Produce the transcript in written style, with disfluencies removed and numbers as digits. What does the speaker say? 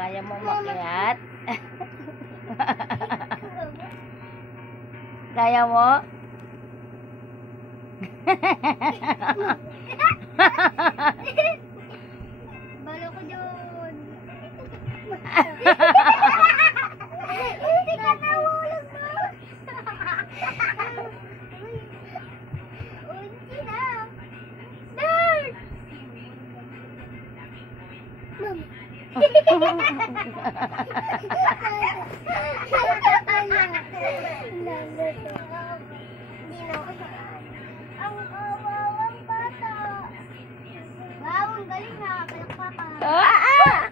Kaya mo makiat? Kaya mo? Balo ko dyan. Hindi ka nahulog mo. Unti na. Nerd! Ma'am. Hindi na ako saan. Ang kawawang bata. Wow, ang galing na. Palakpakan. Ah!